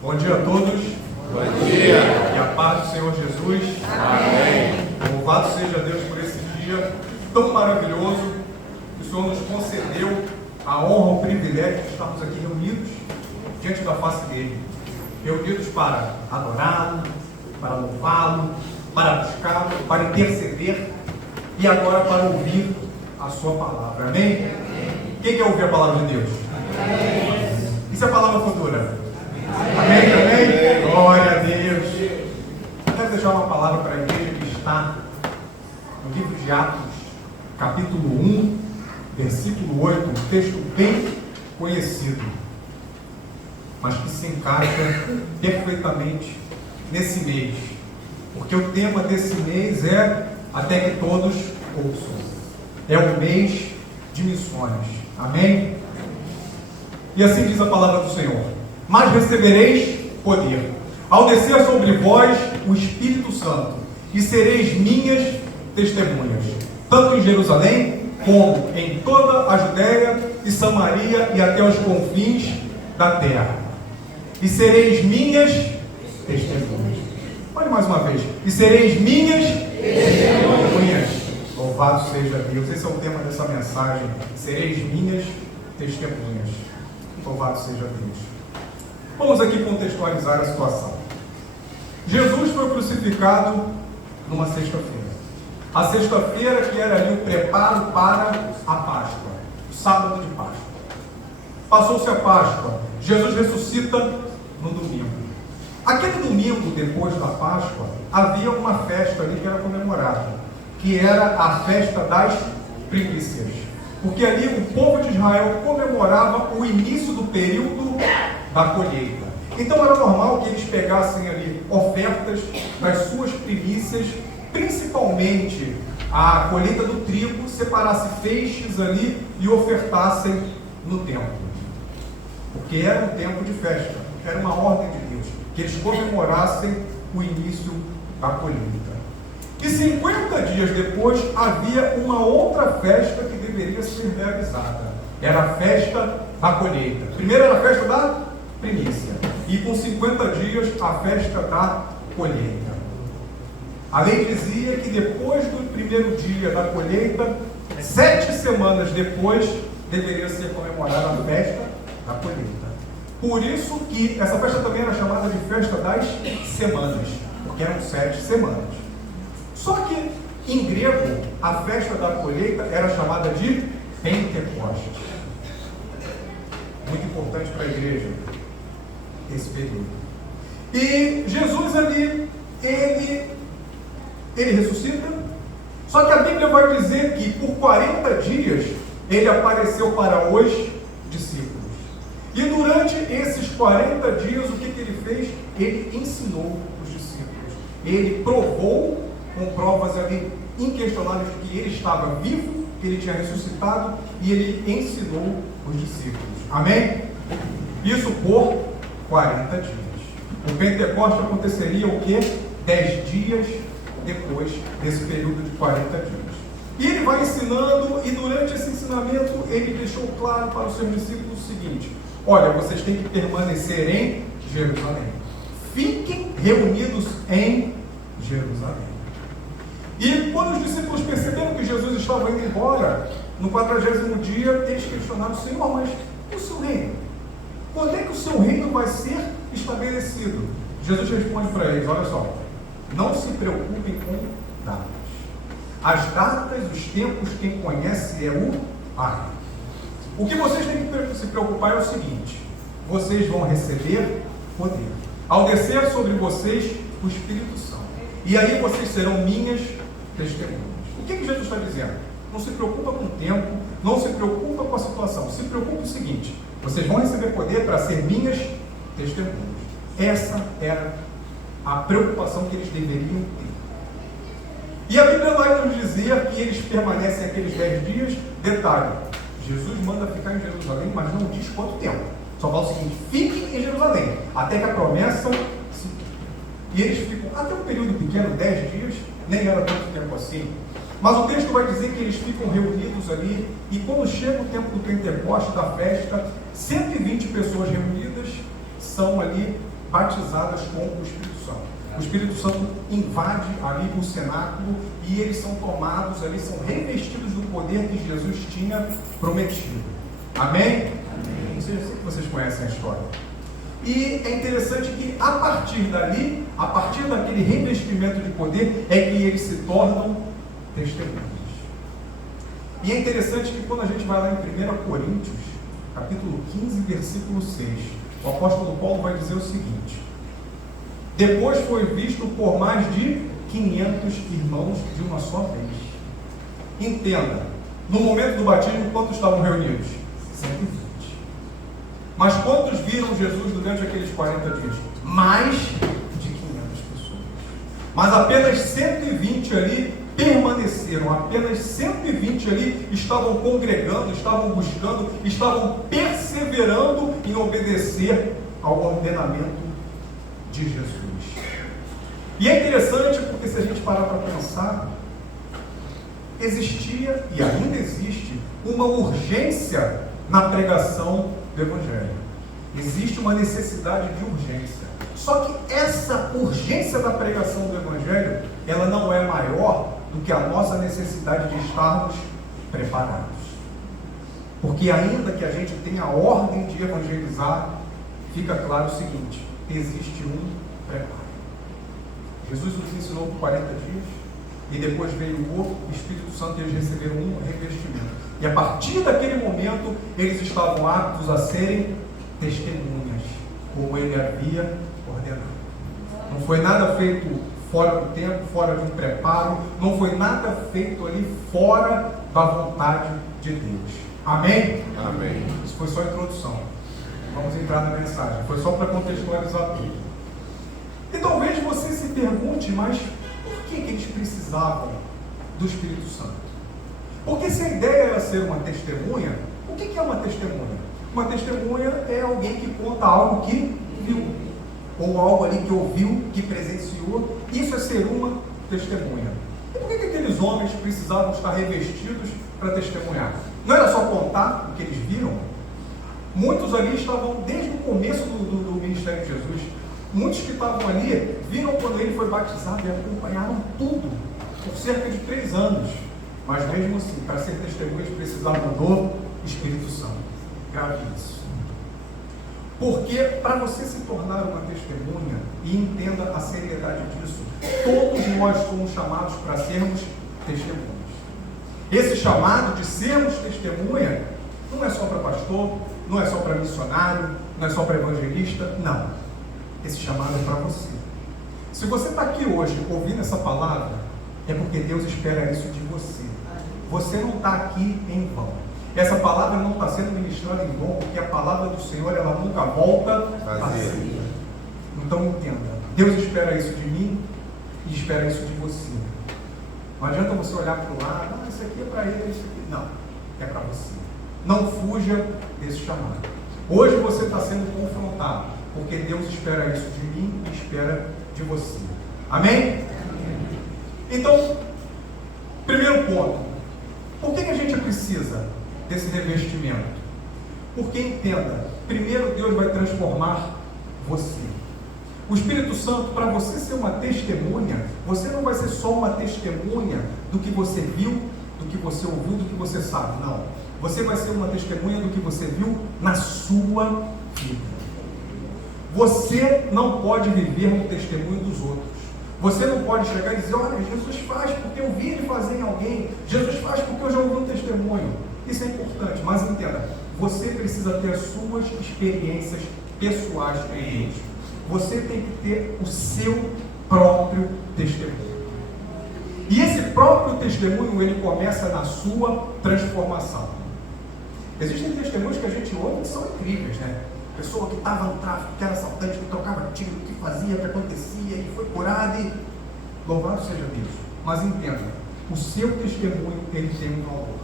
Bom dia a todos. Bom dia. E a paz do Senhor Jesus. Amém. Louvado seja Deus por esse dia tão maravilhoso que o Senhor nos concedeu a honra, o privilégio de estarmos aqui reunidos diante da face dele. Reunidos para adorá-lo, para louvá-lo, para buscá-lo, para interceder e agora para ouvir a sua palavra. Amém? Quem quer ouvir a palavra de Deus? Amém. E se a palavra for dura? Amém, amém? Glória a Deus. Eu quero deixar uma palavra para a igreja que está no livro de Atos, capítulo 1, versículo 8, um texto bem conhecido, mas que se encaixa perfeitamente nesse mês, porque o tema desse mês é Até que Todos Ouçam. É o mês de missões. Amém? E assim diz a palavra do Senhor: mas recebereis poder, ao descer sobre vós o Espírito Santo, e sereis minhas testemunhas, tanto em Jerusalém, como em toda a Judéia e Samaria e até os confins da terra. E sereis minhas testemunhas. Olha mais uma vez. E sereis minhas testemunhas. Louvado seja Deus. Esse é o tema dessa mensagem. Sereis minhas testemunhas. Louvado seja Deus. Vamos aqui contextualizar a situação. Jesus foi crucificado numa sexta-feira. A sexta-feira que era ali o preparo para a Páscoa, o sábado de Páscoa. Passou-se a Páscoa, Jesus ressuscita no domingo. Aquele domingo, depois da Páscoa, havia uma festa ali que era comemorada, que era a festa das primícias. Porque ali o povo de Israel comemorava o início do período da colheita. Então era normal que eles pegassem ali ofertas das suas primícias, principalmente a colheita do trigo, separassem feixes ali e ofertassem no templo. Porque era um tempo de festa, era uma ordem de Deus, que eles comemorassem o início da colheita. E 50 dias depois havia uma outra festa que deveria ser realizada. Era a festa da colheita. Primeiro era a festa da primícia. E com 50 dias a festa da colheita. A lei dizia que depois do primeiro dia da colheita, 7 semanas depois, deveria ser comemorada a festa da colheita. Por isso que essa festa também era chamada de festa das semanas, porque eram 7 semanas. Só que em grego a festa da colheita era chamada de Pentecostes. Muito importante para a igreja esse período. E Jesus ali, ele ressuscita. Só que a Bíblia vai dizer que por 40 dias ele apareceu para os discípulos. E durante esses 40 dias, o que ele fez? Ele ensinou os discípulos. Ele provou, com provas ali inquestionáveis, que ele estava vivo, que ele tinha ressuscitado, e ele ensinou os discípulos. Amém? Isso por 40 dias. O Pentecostes aconteceria o quê? 10 dias depois desse período de 40 dias. E ele vai ensinando, e durante esse ensinamento ele deixou claro para os seus discípulos o seguinte: olha, vocês têm que permanecer em Jerusalém. Fiquem reunidos em Jerusalém. E quando os discípulos perceberam que Jesus estava indo embora, no 40º dia, eles questionaram: Senhor, mas o seu reino? Quando é que o seu reino vai ser estabelecido? Jesus responde para eles: olha só, não se preocupem com datas. As datas, os tempos, quem conhece é o Pai. O que vocês têm que se preocupar é o seguinte: vocês vão receber poder. Ao descer sobre vocês o Espírito Santo. E aí vocês serão minhas testemunhas. O que Jesus está dizendo? Não se preocupa com o tempo, não se preocupa com a situação. Se preocupa o seguinte: vocês vão receber poder para ser minhas testemunhas. Essa era a preocupação que eles deveriam ter. E a Bíblia vai nos dizer que eles permanecem aqueles 10 dias. Detalhe: Jesus manda ficar em Jerusalém, mas não diz quanto tempo. Só fala o seguinte: fiquem em Jerusalém, até que a promessa se... E eles ficam até um período pequeno, 10 dias, nem era tanto tempo assim. Mas o texto vai dizer que eles ficam reunidos ali, e quando chega o tempo do Pentecostes, da festa, 120 pessoas reunidas são ali batizadas com o Espírito Santo. O Espírito Santo invade ali o cenáculo e eles são tomados, eles são revestidos do poder que Jesus tinha prometido. Amém? Amém. Não sei se vocês conhecem a história. E é interessante que a partir dali, a partir daquele revestimento de poder, é que eles se tornam testemunhas. E é interessante que quando a gente vai lá em 1 Coríntios, capítulo 15, versículo 6, o apóstolo Paulo vai dizer o seguinte: depois foi visto por mais de 500 irmãos de uma só vez. Entenda, no momento do batismo, quantos estavam reunidos? 120. Mas quantos viram Jesus durante aqueles 40 dias? Mais de 500 pessoas. Mas apenas 120 ali permaneceram, apenas 120 ali estavam congregando, estavam buscando, estavam perseverando em obedecer ao ordenamento de Jesus. E é interessante porque se a gente parar para pensar, existia e ainda existe uma urgência na pregação do Evangelho. Existe uma necessidade de urgência. Só que essa urgência da pregação do Evangelho, ela não é maior do que a nossa necessidade de estarmos preparados. Porque ainda que a gente tenha a ordem de evangelizar, fica claro o seguinte: existe um preparo. Jesus nos ensinou por 40 dias, e depois veio o Espírito Santo e eles receberam um revestimento. E a partir daquele momento, eles estavam aptos a serem testemunhas, como ele havia ordenado. Não foi nada feito fora do tempo, fora de um preparo, não foi nada feito ali fora da vontade de Deus. Amém? Amém. Isso foi só a introdução. Vamos entrar na mensagem. Foi só para contextualizar tudo. E talvez você se pergunte, mas por que eles precisavam do Espírito Santo? Porque se a ideia era ser uma testemunha, o que é uma testemunha? Uma testemunha é alguém que conta algo que viu, ou algo ali que ouviu, que presenciou. Isso é ser uma testemunha. E por que aqueles homens precisavam estar revestidos para testemunhar? Não era só contar o que eles viram? Muitos ali estavam desde o começo do ministério de Jesus. Muitos que estavam ali viram quando ele foi batizado e acompanharam tudo por cerca de 3 anos. Mas mesmo assim, para ser testemunhas, precisavam do Espírito Santo. Grave isso. Porque para você se tornar uma testemunha, e entenda a seriedade disso, todos nós somos chamados para sermos testemunhas. Esse chamado de sermos testemunha não é só para pastor, não é só para missionário, não é só para evangelista, não. Esse chamado é para você. Se você está aqui hoje ouvindo essa palavra, é porque Deus espera isso de você. Você não está aqui em vão. Essa palavra não está sendo ministrada em vão, porque a palavra do Senhor, ela nunca volta vazia. Então entenda, Deus espera isso de mim e espera isso de você. Não adianta você olhar para o lado, isso aqui é para ele, isso aqui. Não, é para você. Não fuja desse chamado. Hoje você está sendo confrontado, porque Deus espera isso de mim e espera de você. Amém? Então, primeiro ponto, por que a gente precisa desse revestimento? Porque entenda, primeiro Deus vai transformar você. O Espírito Santo, para você ser uma testemunha, você não vai ser só uma testemunha do que você viu, do que você ouviu, do que você sabe, não. Você vai ser uma testemunha do que você viu na sua vida. Você não pode viver no testemunho dos outros. Você não pode chegar e dizer, olha, Jesus faz porque eu vi ele fazer em alguém. Jesus faz porque eu já ouvi um testemunho. Isso é importante, mas entenda, você precisa ter as suas experiências pessoais com Deus. Você tem que ter o seu próprio testemunho. E esse próprio testemunho, ele começa na sua transformação. Existem testemunhos que a gente ouve que são incríveis, né? Pessoa que estava no tráfico, que era assaltante, que trocava tiro, que fazia, que acontecia, e foi curado, e louvado seja Deus. Mas entenda, o seu testemunho, ele tem um valor.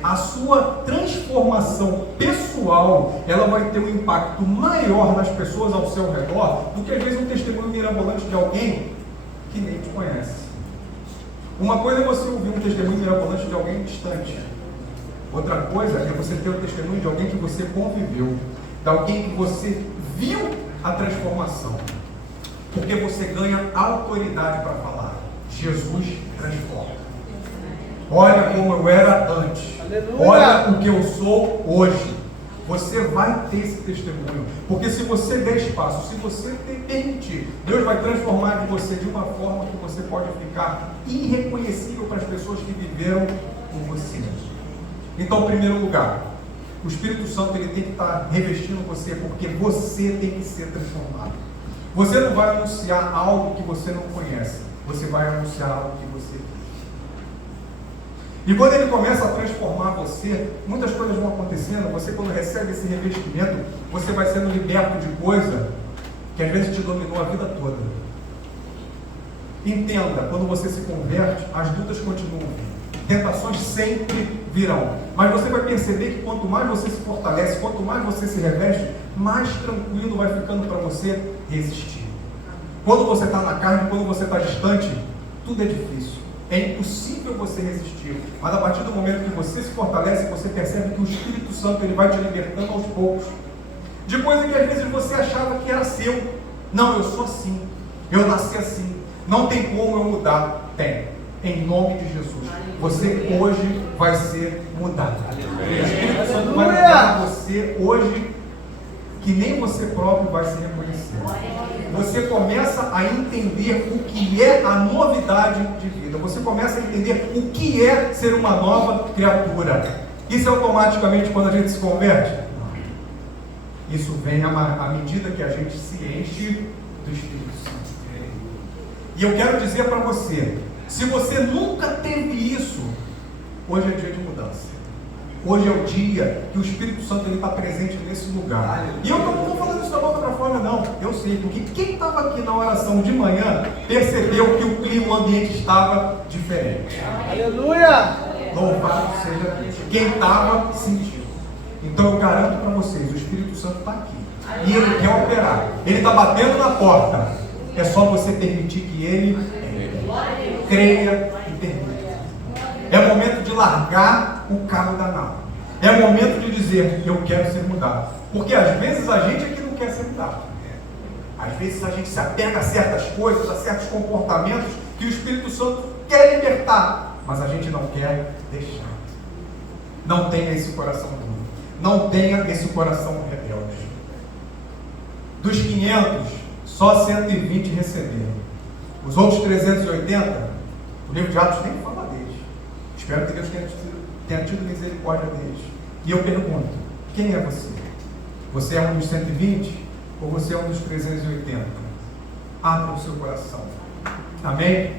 A sua transformação pessoal, ela vai ter um impacto maior nas pessoas ao seu redor do que às vezes um testemunho mirabolante de alguém que nem te conhece. Uma coisa é você ouvir um testemunho mirabolante de alguém distante. Outra coisa é você ter o testemunho de alguém que você conviveu, de alguém que você viu a transformação. Porque você ganha autoridade para falar. Jesus transforma. Olha como eu era antes. Aleluia. Olha o que eu sou hoje. Você vai ter esse testemunho. Porque se você der espaço, se você permitir, Deus vai transformar de você de uma forma que você pode ficar irreconhecível para as pessoas que viveram com você. Então, em primeiro lugar, o Espírito Santo ele tem que estar revestindo você, porque você tem que ser transformado. Você não vai anunciar algo que você não conhece. Você vai anunciar algo que você vive. E quando ele começa a transformar você, muitas coisas vão acontecendo. Você, quando recebe esse revestimento, você vai sendo liberto de coisa que às vezes te dominou a vida toda. Entenda, quando você se converte, as lutas continuam vindo. Tentações sempre virão. Mas você vai perceber que quanto mais você se fortalece, quanto mais você se reveste, mais tranquilo vai ficando para você resistir. Quando você está na carne, quando você está distante, tudo é difícil. É impossível você resistir. Mas a partir do momento que você se fortalece, você percebe que o Espírito Santo ele vai te libertando aos poucos. De coisa que às vezes você achava que era seu. Não, eu sou assim. Eu nasci assim. Não tem como eu mudar. Tem. Em nome de Jesus. Você hoje vai ser mudado. O Espírito Santo vai mudar você hoje que nem você próprio vai se reconhecer. Você começa a entender o que é a novidade de vida. Você começa a entender o que é ser uma nova criatura. Isso automaticamente quando a gente se converte? Isso vem à medida que a gente se enche do Espírito Santo. E eu quero dizer para você, se você nunca teve isso, hoje é dia de mudança. Hoje é o dia que o Espírito Santo está presente nesse lugar. E eu não estou falando isso da boca para fora, não. Eu sei, porque quem estava aqui na oração de manhã percebeu que o clima, o ambiente estava diferente. Aleluia! Louvado seja Deus. Quem estava sentiu. Então eu garanto para vocês, o Espírito Santo está aqui. E ele quer operar. Ele está batendo na porta. É só você permitir que ele creia e permita. É o momento de largar o cabo da nau. É o momento de dizer, eu quero ser mudado. Porque às vezes a gente é que não quer ser mudado. Às vezes a gente se apega a certas coisas, a certos comportamentos que o Espírito Santo quer libertar, mas a gente não quer deixar. Não tenha esse coração duro. Não tenha esse coração rebelde. Dos 500, só 120 receberam. Os outros 380, o livro de Atos nem fala deles. Espero que Deus tenha tido misericórdia deles. E eu pergunto, quem é você? Você é um dos 120 ou você é um dos 380? Abra o seu coração. Amém?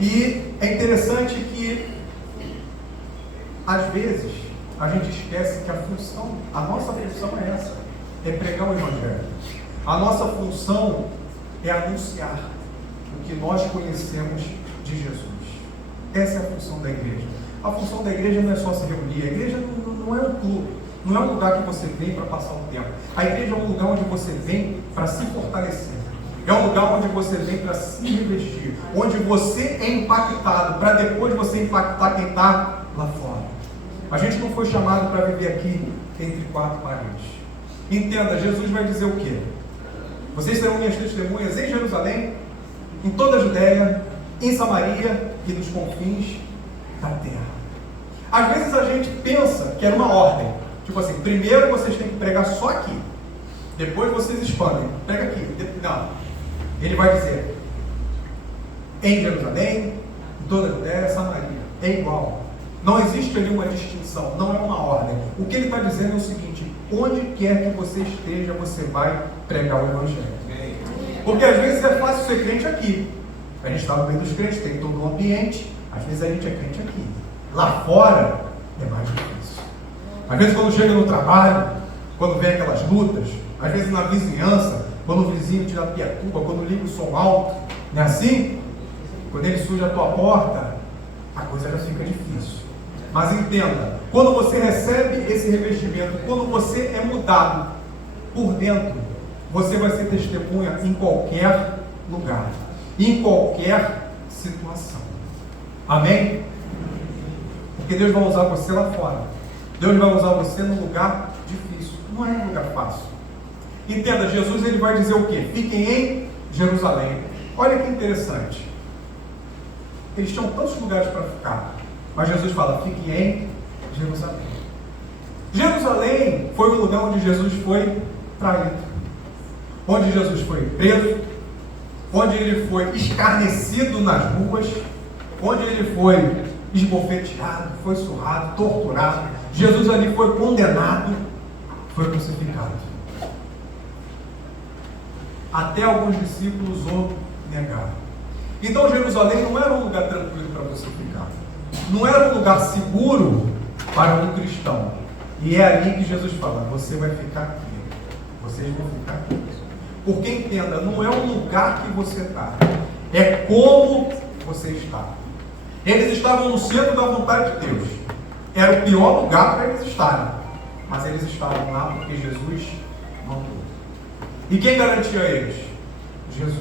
E é interessante que às vezes a gente esquece que a nossa função é essa, é pregar o Evangelho. A nossa função é anunciar o que nós conhecemos de Jesus. Essa é a função da igreja. A função da igreja não é só se reunir. A igreja não é um clube, não é um lugar que você vem para passar um tempo. A igreja é um lugar onde você vem para se fortalecer. É um lugar onde você vem para se revestir, onde você é impactado, para depois você impactar quem está lá fora. A gente não foi chamado para viver aqui entre quatro paredes. Entenda, Jesus vai dizer o quê? Vocês serão minhas testemunhas em Jerusalém, em toda a Judéia, em Samaria e nos confins da terra. Às vezes a gente pensa que era uma ordem. Tipo assim, primeiro vocês têm que pregar só aqui. Depois vocês expandem. Prega aqui. Não. Ele vai dizer, em Jerusalém, em toda a Judéia, Samaria. É igual. Não existe ali uma distinção. Não é uma ordem. O que ele está dizendo é o seguinte, onde quer que você esteja, você vai pregar o Evangelho. Porque às vezes é fácil ser crente aqui. A gente está no meio dos crentes, tem todo um ambiente. Às vezes a gente é crente aqui. Lá fora é mais difícil. Às vezes quando chega no trabalho, quando vem aquelas lutas, às vezes na vizinhança, quando o vizinho tira a piatuba, quando liga o som alto, não é assim? Quando ele suja a tua porta, a coisa já fica difícil. Mas entenda, quando você recebe esse revestimento, quando você é mudado por dentro, você vai ser testemunha em qualquer lugar, em qualquer situação. Amém? Porque Deus vai usar você lá fora. Deus vai usar você num lugar difícil. Não é um lugar fácil. Entenda, Jesus ele vai dizer o quê? Fiquem em Jerusalém. Olha que interessante. Eles tinham tantos lugares para ficar, mas Jesus fala, fiquem em Jerusalém. Jerusalém foi o lugar onde Jesus foi traído, onde Jesus foi preso, onde ele foi escarnecido nas ruas, onde ele foi esbofeteado, foi surrado, torturado. Jesus ali foi condenado, foi crucificado. Até alguns discípulos o negaram. Então Jerusalém não era um lugar tranquilo para você ficar. Não era um lugar seguro para um cristão. E é ali que Jesus fala, você vai ficar aqui. Vocês vão ficar aqui. Porque entenda, não é um lugar que você está. É como você está. Eles estavam no centro da vontade de Deus. Era o pior lugar para eles estarem. Mas eles estavam lá porque Jesus mandou. E quem garantia a eles? Jesus.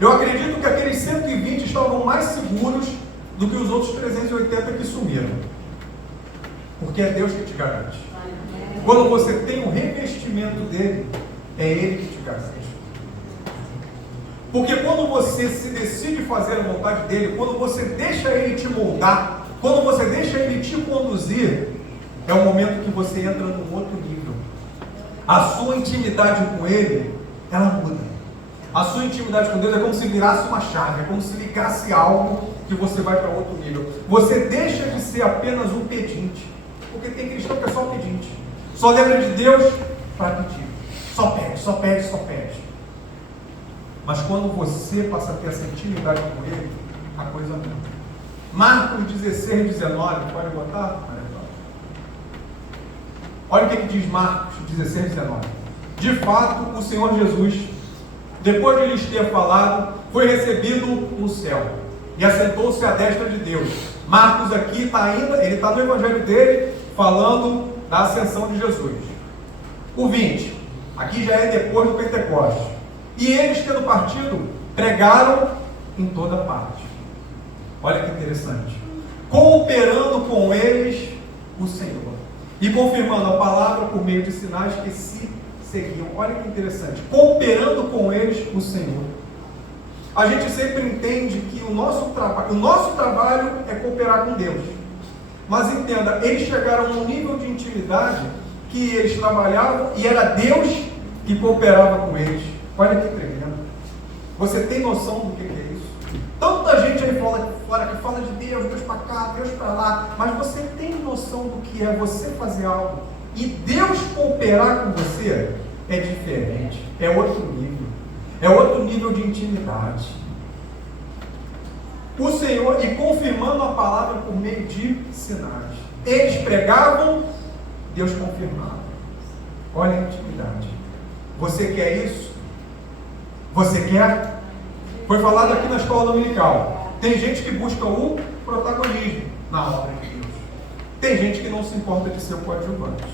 Eu acredito que aqueles 120 estavam mais seguros do que os outros 380 que sumiram. Porque é Deus que te garante. Quando você tem o revestimento dele, é Ele que te garante. Porque quando você se decide fazer a vontade dele, quando você deixa ele te moldar, quando você deixa ele te conduzir, é o momento que você entra num outro nível. A sua intimidade com ele, ela muda. A sua intimidade com Deus é como se virasse uma chave, é como se ligasse algo que você vai para outro nível. Você deixa de ser apenas um pedinte, porque tem cristão que é só pedinte. Só lembra de Deus para pedir. Só pede, só pede, só pede. Mas quando você passa a ter essa intimidade com ele, a coisa muda. Marcos 16, 19, pode botar? Olha o que diz Marcos 16, 19. De fato, o Senhor Jesus, depois de lhes ter falado, foi recebido no céu e assentou-se à destra de Deus. Marcos aqui está ainda, ele está no evangelho dele, falando da ascensão de Jesus. O 20, aqui já é depois do Pentecostes. E eles, tendo partido, pregaram em toda parte. Olha que interessante. Cooperando com eles o Senhor. E confirmando a palavra por meio de sinais que se seguiam. Olha que interessante. Cooperando com eles o Senhor. A gente sempre entende que o nosso trabalho é cooperar com Deus. Mas entenda, eles chegaram a um nível de intimidade que eles trabalhavam e era Deus que cooperava com eles. Olha que tremendo. Você tem noção do que é isso? Tanta gente aí fora que fala de Deus, Deus para cá, Deus para lá, mas você tem noção do que é você fazer algo e Deus cooperar com você? É diferente, é outro nível, é outro nível de intimidade. O Senhor, e confirmando a palavra por meio de sinais. Eles pregavam, Deus confirmava. Olha a intimidade. Você quer isso? Você quer? Foi falado aqui na escola dominical. Tem gente que busca o protagonismo na obra de Deus. Tem gente que não se importa de ser o coadjuvante.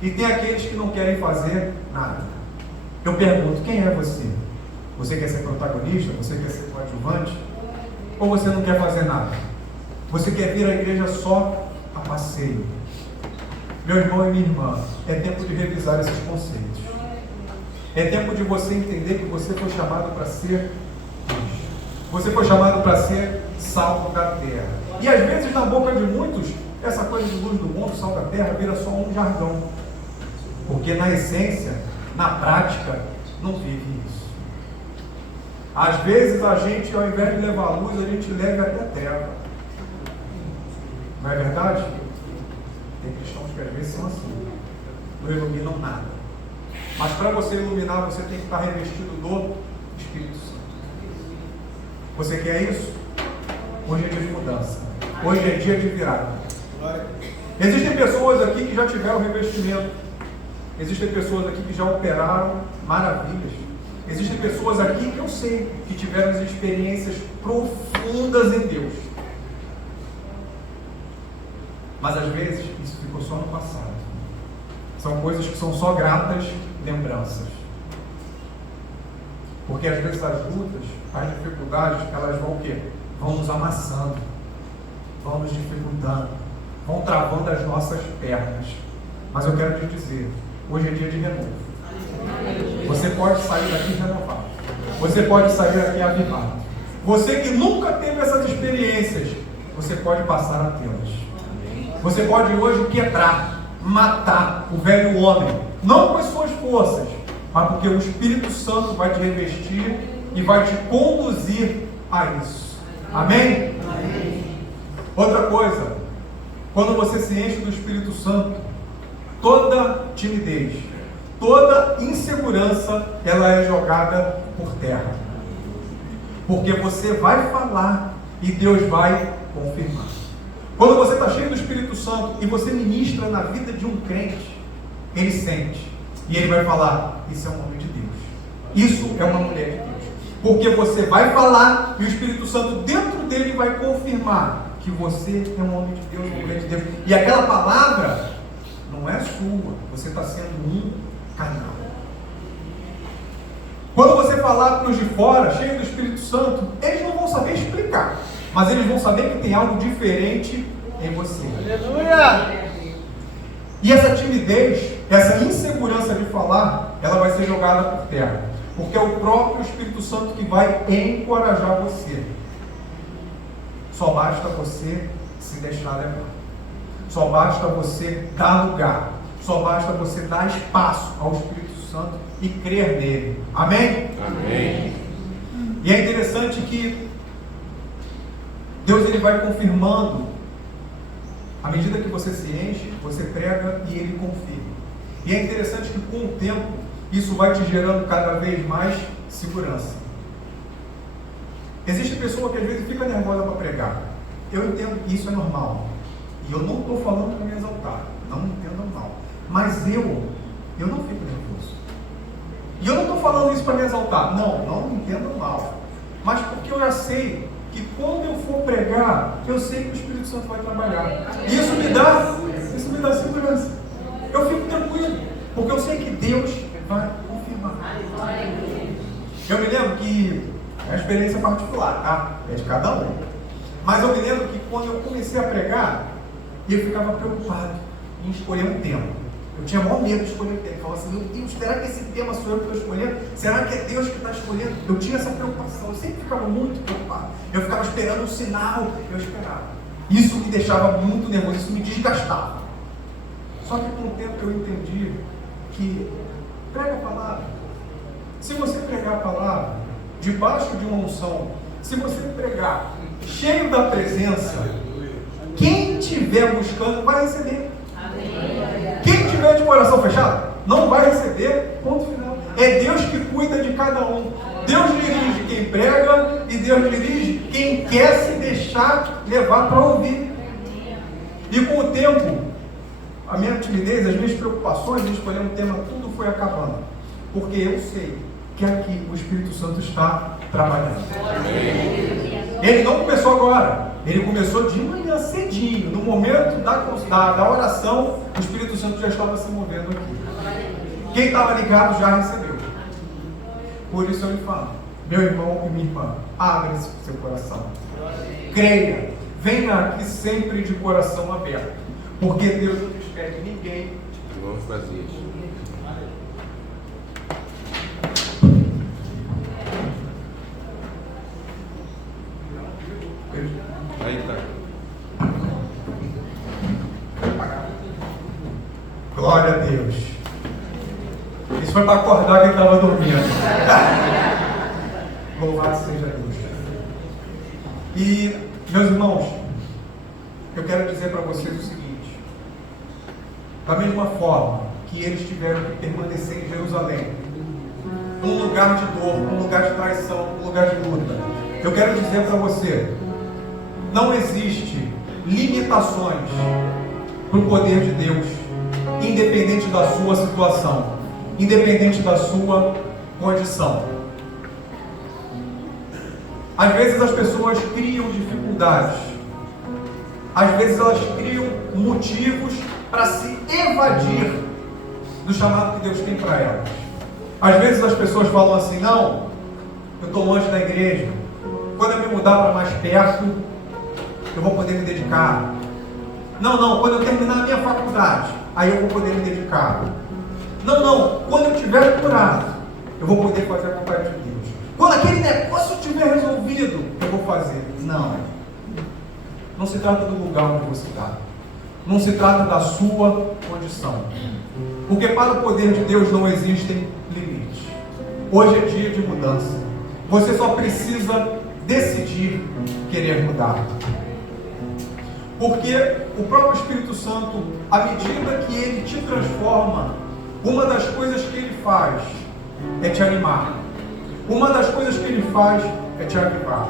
E tem aqueles que não querem fazer nada. Eu pergunto, quem é você? Você quer ser protagonista? Você quer ser coadjuvante? Ou você não quer fazer nada? Você quer vir à igreja só a passeio? Meu irmão e minha irmã, é tempo de revisar esses conceitos. É tempo de você entender que você foi chamado para ser luz. Você foi chamado para ser sal da terra. E às vezes na boca de muitos, essa coisa de luz do mundo, sal da terra, vira só um jargão. Porque na essência, na prática, não vive isso. Às vezes a gente, ao invés de levar a luz, a gente leva até a treva. Não é verdade? Tem cristãos que às vezes são assim. Não iluminam nada. Mas para você iluminar, você tem que estar revestido do Espírito Santo. Você quer isso? Hoje é dia de mudança. Hoje é dia de virada. Existem pessoas aqui que já tiveram revestimento. Existem pessoas aqui que já operaram maravilhas. Existem pessoas aqui que eu sei que tiveram as experiências profundas em Deus. Mas às vezes isso ficou só no passado. São coisas que são só gratas lembranças. Porque às vezes as lutas, as dificuldades, elas vão o quê? Vão nos amassando, vão nos dificultando, vão travando as nossas pernas. Mas eu quero te dizer, hoje é dia de renovo. você pode sair daqui renovado. Você pode sair daqui avivado. Você que nunca teve essas experiências, você pode passar a tê-las. Você pode hoje quebrar, matar o velho homem, não com as suas forças, mas porque o Espírito Santo vai te revestir e vai te conduzir a isso. Amém? Amém. Outra coisa, quando você se enche do Espírito Santo, toda timidez, toda insegurança, ela é jogada por terra. Porque você vai falar e Deus vai confirmar. Quando você está cheio do Espírito Santo e você ministra na vida de um crente, ele sente. E ele vai falar, isso é um homem de Deus. Isso é uma mulher de Deus. Porque você vai falar e o Espírito Santo dentro dele vai confirmar que você é um homem de Deus, uma mulher de Deus. E aquela palavra não é sua. Você está sendo um canal. Quando você falar para os de fora, cheio do Espírito Santo, eles não vão saber explicar. Mas eles vão saber que tem algo diferente em você. Aleluia! E essa timidez, essa insegurança de falar, ela vai ser jogada por terra. Porque é o próprio Espírito Santo que vai encorajar você. Só basta você se deixar levar. Só basta você dar lugar. Só basta você dar espaço ao Espírito Santo e crer nele. Amém? Amém. E é interessante que Deus ele vai confirmando. À medida que você se enche, você prega e ele confirma. E é interessante que com o tempo, isso vai te gerando cada vez mais segurança. Existe pessoa que às vezes fica nervosa para pregar. Eu entendo que isso é normal. E eu não estou falando para me exaltar. Não me entendam mal. Mas eu não fico nervoso. E eu não estou falando isso para me exaltar. Não me entendam mal. Mas porque eu já sei que quando eu for pregar, eu sei que o Espírito Santo vai trabalhar. E isso me dá segurança. Eu fico tranquilo, porque eu sei que Deus vai confirmar. Eu me lembro que é uma experiência particular, tá? É de cada um. Mas eu me lembro que quando eu comecei a pregar, eu ficava preocupado em escolher um tema. Eu tinha maior medo de escolher um tema. Eu falava assim, meu Deus, será que esse tema sou eu que estou escolhendo? Será que é Deus que está escolhendo? Eu tinha essa preocupação, eu sempre ficava muito preocupado. Eu ficava esperando um sinal, eu esperava. Isso me deixava muito nervoso, isso me desgastava. Só que com o tempo eu entendi que prega a palavra. Se você pregar a palavra, debaixo de uma unção, se você pregar cheio da presença, quem estiver buscando vai receber. Quem tiver de coração fechado, não vai receber, ponto final. É Deus que cuida de cada um. Deus dirige quem prega e Deus dirige quem quer se deixar levar para ouvir. E com o tempo, a minha timidez, as minhas preocupações em escolher um tema, tudo foi acabando. Porque eu sei que aqui o Espírito Santo está trabalhando. Ele não começou agora. Ele começou de manhã cedinho. No momento da oração, o Espírito Santo já estava se movendo aqui. Quem estava ligado já recebeu. Por isso eu lhe falo, meu irmão e minha irmã, abra seu coração. Creia. Venha aqui sempre de coração aberto. Porque Deus não despede ninguém. Vamos fazer isso. Aí tá. Glória a Deus. Isso foi para acordar quem estava dormindo. Louvado seja Deus. E, meus irmãos, eu quero dizer para vocês o seguinte: da mesma forma que eles tiveram que permanecer em Jerusalém, num lugar de dor, num lugar de traição, num lugar de luta, eu quero dizer para você, não existe limitações para o poder de Deus, independente da sua situação, independente da sua condição. Às vezes as pessoas criam dificuldades, às vezes elas criam motivos para se evadir do chamado que Deus tem para elas. Às vezes as pessoas falam assim, não, eu estou longe da igreja, quando eu me mudar para mais perto, eu vou poder me dedicar. Não, quando eu terminar a minha faculdade, aí eu vou poder me dedicar. Não, quando eu estiver curado, eu vou poder fazer a vontade de Deus. Quando aquele negócio estiver resolvido, eu vou fazer. Não. Não se trata do lugar onde você está. Não se trata da sua condição. Porque para o poder de Deus não existem limites. Hoje é dia de mudança. Você só precisa decidir querer mudar. Porque o próprio Espírito Santo, à medida que ele te transforma, uma das coisas que ele faz é te animar. Uma das coisas que ele faz é te avivar.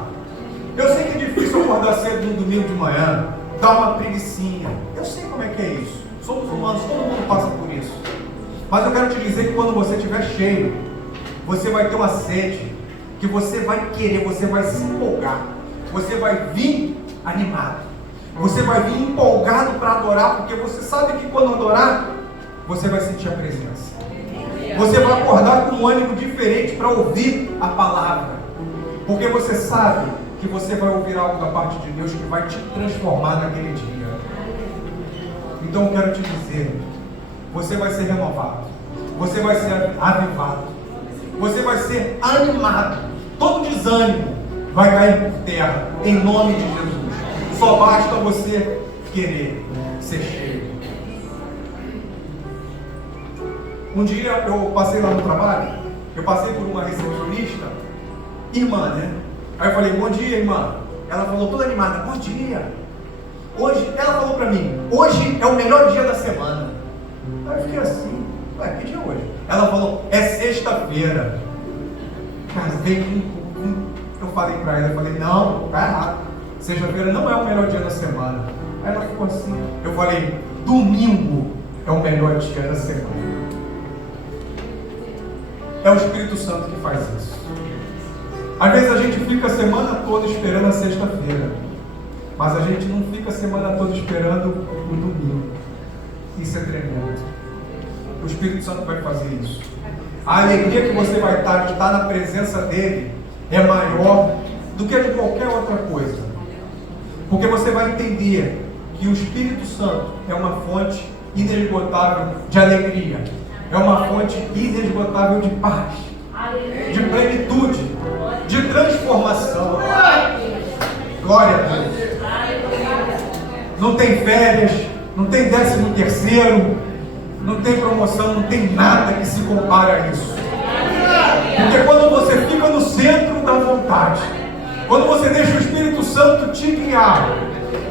Eu sei que é difícil acordar cedo no domingo de manhã, dar uma preguicinha. Eu sei como é que é isso. Somos humanos, todo mundo passa por isso. Mas eu quero te dizer que quando você estiver cheio, você vai ter uma sede, que você vai querer, você vai se empolgar. Você vai vir animado. Você vai vir empolgado para adorar, porque você sabe que quando adorar, você vai sentir a presença. Você vai acordar com um ânimo diferente para ouvir a palavra. Porque você sabe que você vai ouvir algo da parte de Deus que vai te transformar naquele dia. Então eu quero te dizer, você vai ser renovado, você vai ser avivado, você vai ser animado, todo desânimo vai cair por terra, em nome de Jesus. Só basta você querer ser cheio. Um dia eu passei lá no trabalho, eu passei por uma recepcionista, irmã, né? Aí eu falei, bom dia, irmã. Ela falou toda animada, bom dia. Hoje, ela falou pra mim, hoje é o melhor dia da semana. Aí eu fiquei assim, ué, que dia é hoje? Ela falou, é sexta-feira. Cara, eu falei pra ela, eu falei, não, tá errado. Sexta-feira não é o melhor dia da semana. Aí ela ficou assim, eu falei, domingo é o melhor dia da semana. É o Espírito Santo que faz isso. Às vezes a gente fica a semana toda esperando a sexta-feira, mas a gente não fica a semana toda esperando o domingo. Isso é tremendo. O Espírito Santo vai fazer isso. A alegria que você vai estar de estar na presença dele é maior do que a de qualquer outra coisa. Porque você vai entender que o Espírito Santo é uma fonte inesgotável de alegria. É uma fonte inesgotável de paz, de plenitude, de transformação. Glória a Deus. Não tem férias, não tem 13º, não tem promoção, não tem nada que se compare a isso. Porque quando você fica no centro da vontade, quando você deixa o Espírito Santo te guiar,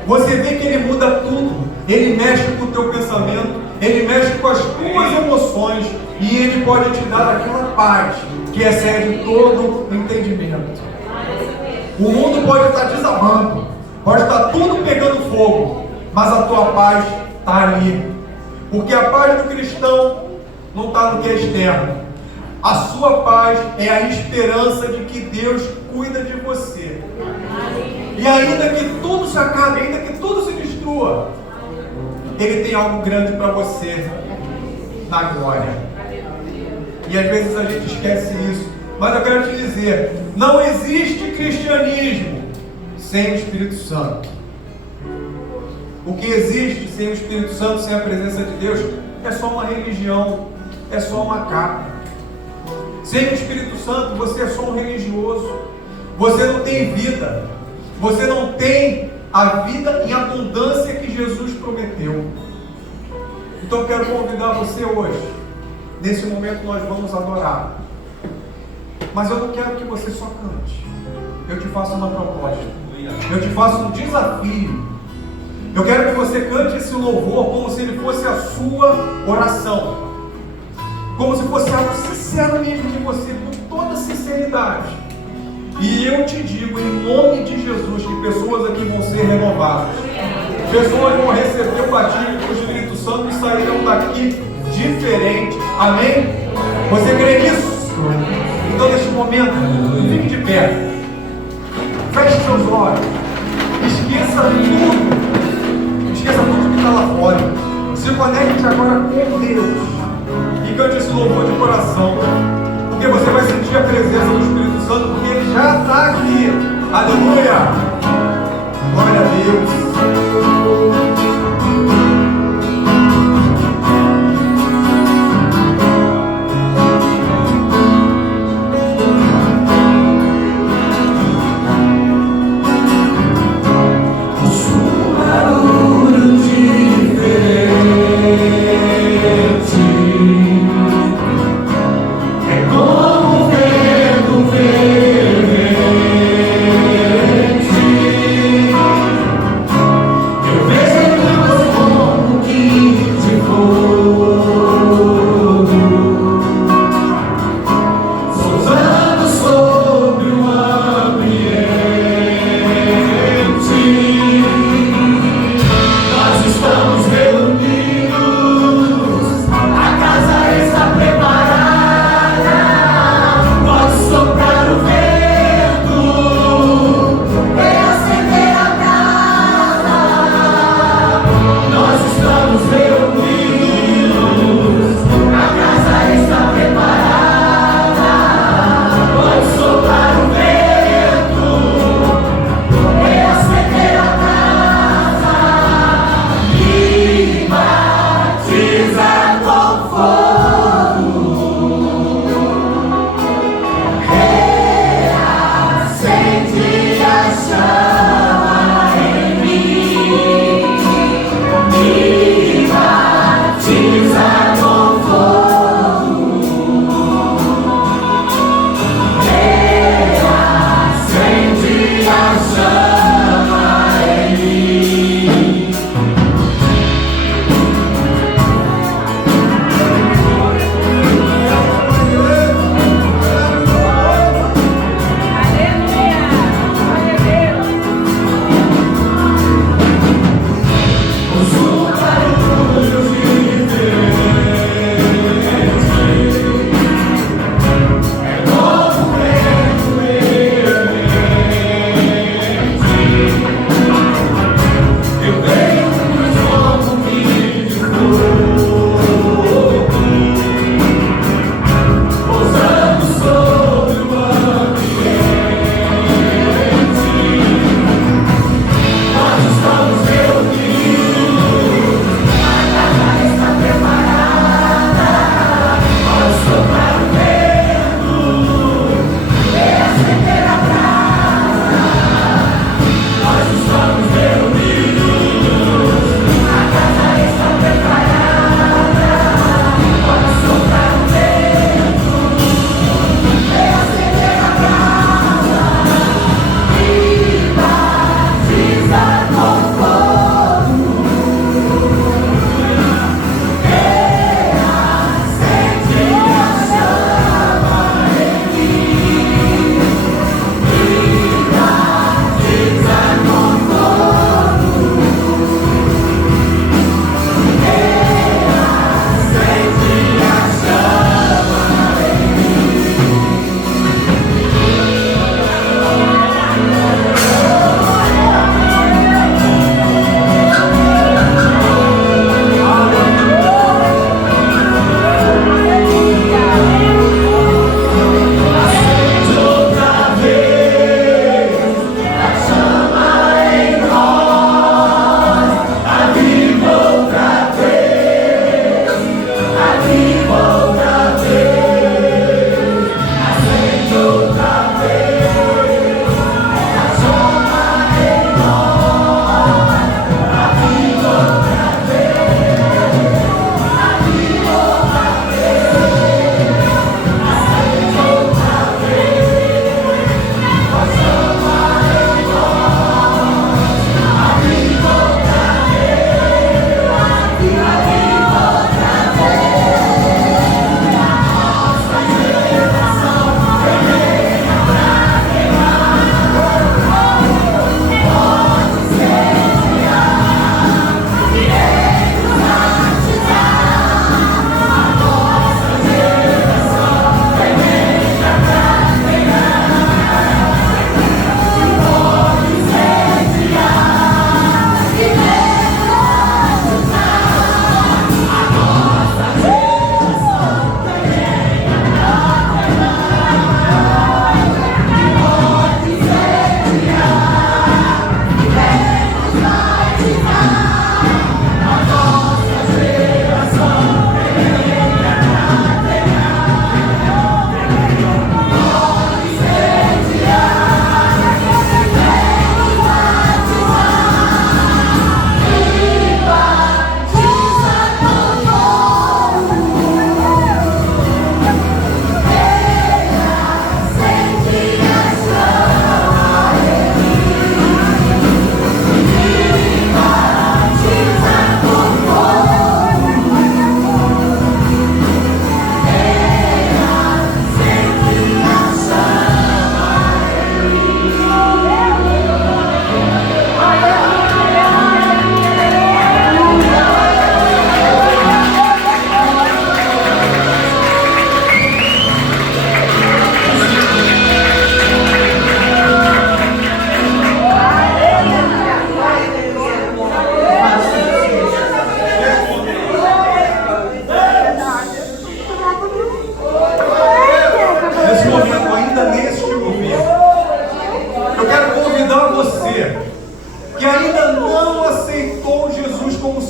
você vê que ele muda tudo. Ele mexe com o teu pensamento, ele mexe com as tuas emoções e ele pode te dar aquela paz que excede todo entendimento. O mundo pode estar desabando, pode estar tudo pegando fogo, mas a tua paz está ali. Porque a paz do cristão não está no que é externo. A sua paz é a esperança de que Deus cuida de você. E ainda que tudo se acabe, ainda que tudo se destrua, Ele tem algo grande para você na glória. E às vezes a gente esquece isso. Mas eu quero te dizer, não existe cristianismo sem o Espírito Santo. O que existe sem o Espírito Santo, sem a presença de Deus, é só uma religião, é só uma capa. Sem o Espírito Santo, você é só um religioso. Você não tem vida. Você não tem a vida em abundância que Jesus prometeu. Então eu quero convidar você hoje. Nesse momento nós vamos adorar. Mas eu não quero que você só cante. Eu te faço uma proposta. Eu te faço um desafio. Eu quero que você cante esse louvor como se ele fosse a sua oração. Como se fosse algo sincero mesmo de você, com toda sinceridade. E eu te digo, em nome de Jesus, que pessoas aqui vão ser renovadas. Pessoas vão receber o batismo do Espírito Santo e sairão daqui diferentes. Amém? Você crê nisso? Então, neste momento, fique de pé. Feche seus olhos. Esqueça tudo. Esqueça tudo que está lá fora. Se conecte agora com Deus. E cante esse louvor de coração. Porque você vai sentir a presença do Espírito Santo, porque Ele já está aqui. Aleluia! Glória a Deus!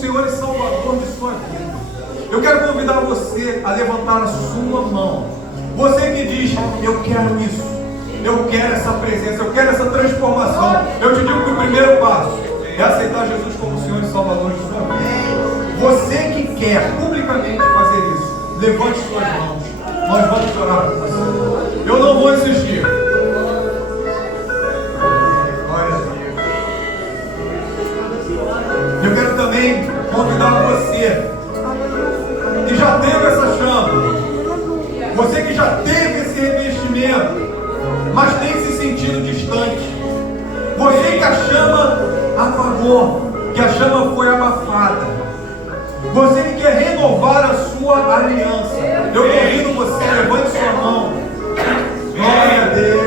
Senhor e Salvador de sua vida. Eu quero convidar você a levantar a sua mão. Você que diz, eu quero isso, eu quero essa presença, eu quero essa transformação. Eu te digo que o primeiro passo é aceitar Jesus como Senhor e Salvador de sua vida. Você que quer publicamente fazer isso, levante suas mãos. Nós vamos orar por você. Eu não vou insistir. Glória a Deus. Eu quero também convidar você que já teve essa chama, você que já teve esse revestimento, mas tem se sentido distante, você que a chama apagou, que a chama foi abafada, você que quer renovar a sua aliança, eu convido você, levante sua mão. Glória a Deus.